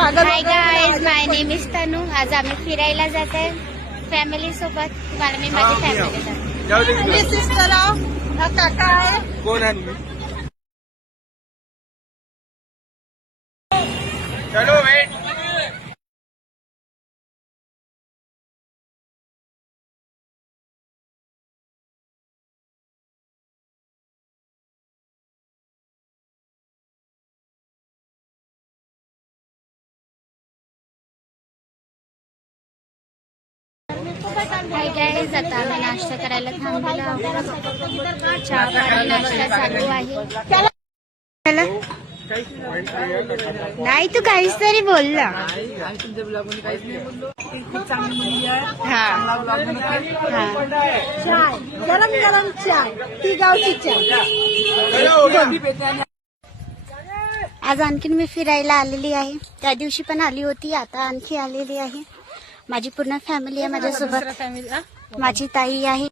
High guys, my name is Tanu. आज आम्ही फिरायला जात आहे फॅमिली सोबत. तुम्हाला मी माझी फॅमिली दाखवते. सिस्टर हा काका आहे. कोण आहे तुम्ही? चलो वेट. हाय गाइस, आता आम्ही नाश्ता करायला थांबलेलो आहोत. चहा पाणी नाश्ता चालू आहे. चला. नाही तू काहीच तरी बोलला. हा चाय गरम गरम चाय, ती गावची चाय. आज आणखीन मी फिरायला आलेली आहे. त्या दिवशी पण आली होती, आता आणखी आलेली आहे. माझी पूर्ण फॅमिली आहे माझ्यासोबत. माझी ताई आहे.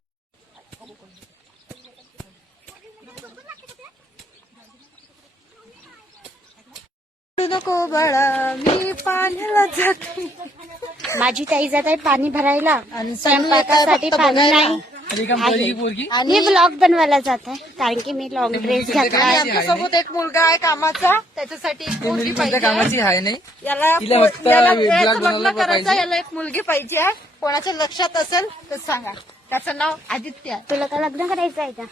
नको बाळा, मी पाण्याला जाते. माझी ताई जात आहे पाणी भरायला आणि स्वयंपाकासाठी पाणी नाही. मी ब्लॉग बनवायला जात आहे कारण की मी लॉंग ड्रेस घातला आहे. आमच्यासोबत एक मुलगा आहे कामाचा, त्याच्यासाठी एक मुलगी पाहिजे. कामाची आहे नाही. याला लग्न करायचं, याला एक मुलगी पाहिजे. कोणाच्या लक्षात असेल तर सांगा. त्याचं नाव आदित्य आहे. तुला का लग्न करायचं आहे का?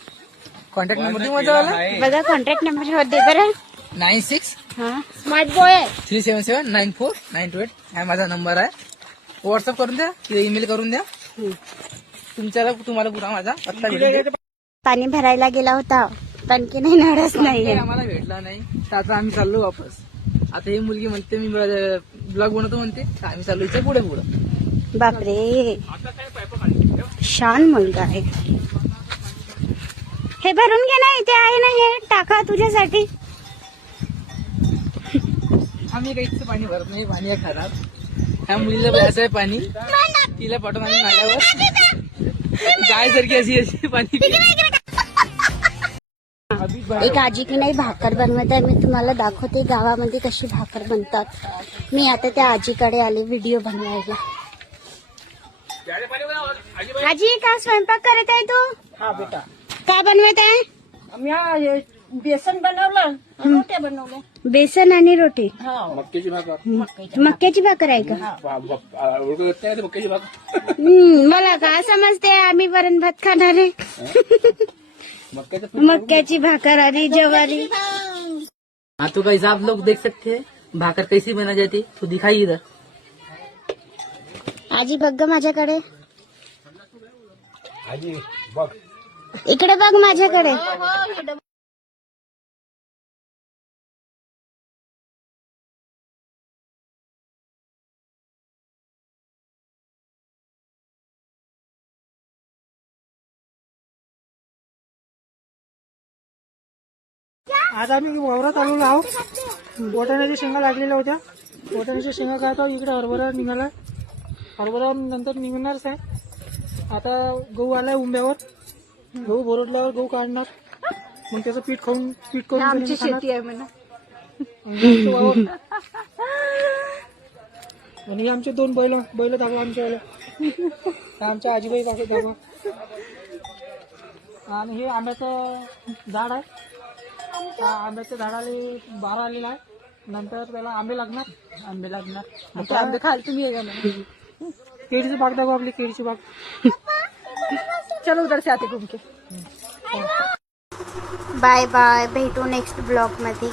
कॉन्टॅक्ट नंबर बघा कॉन्टॅक्ट नंबर होते बरं. 96 हा स्मार्ट बॉय आहे. 3779492 हा माझा नंबर आहे. व्हॉट्सअप करून द्या किंवा ईमेल करून द्या. तुम्हाला पुरा माझा पत्ता भेटेल. पाणी भरायला गेला होता पण की नाही नळच नाही. आम्हाला भेटला नाही तर आता आम्ही चाललो वापस. आता ही मुलगी म्हणते मी ब्लॉग बनवतो म्हणते, तर आम्ही चाललो इथे पुढे पुढे. बापरे, शान मुलगा आहे. हे भरून घे ना, इथे आहे ना, हे टाका तुझ्यासाठी. आम्ही काहीच पाणी भरत नाही, पाणी आहे खराब. ह्या मुलीला प्यायचं आहे पाणी, तिला पाठवून आम्ही नाल्यावर गाय सारखी अशी अशी पाणी. एक आजी की नाही भाकर बनवत आहे. मी तुम्हाला दाखवते गावामध्ये कशी भाकर बनतात. मी आता त्या आजीकडे आले व्हिडिओ बनवायला. आजी का स्वयंपाक करत आहे तू? हा बेटा, काय बनवत आहे? आम्ही बेसन बनवलं, रोट्या बनवल्या. बेसन आणि रोटी. मक्याची भाकर. मक्याची भाकर आहे का? मक्याची भाकर. मला का समजते, आम्ही वरण भात खाणार आहे. मक्याची भाकर आणि ज्वारी. हाँ तो गाइस आप लोग देख सकते हैं भाकर कैसी बना जाती, तो दिखाई इधर. आजी बघ ग माझ्याकडे. इकडे बघ माझ्याकडे. आज आम्ही वावरात आलेलो आहोत. वाटाण्याच्या शेंगा लागलेल्या होत्या. वाटाण्याच्या शेंगा काय आता इकडे हरभरा निघाला. हरभरा नंतर निघणारच आहे. आता गहू आलाय उंब्यावर. गहू भरडल्यावर गहू काढणार, मग त्याचं पीठ करून आमची शेती आहे म्हणा. आणि आमचे 2 बैल दाखवा आमच्या आजीबाई दाखवा. आणि हे आंब्याचं झाड आहे. आंब्याच्या झाडाला 12 आलेला आहे. नंतर त्याला आंबे लागणार. आंबे खाल तुम्ही. केळीची बाग दाखवा, आपली केळीची बाग. चलो उधर से आते घूम के. बाय बाय, भेटू नेक्स्ट ब्लॉग मध्ये.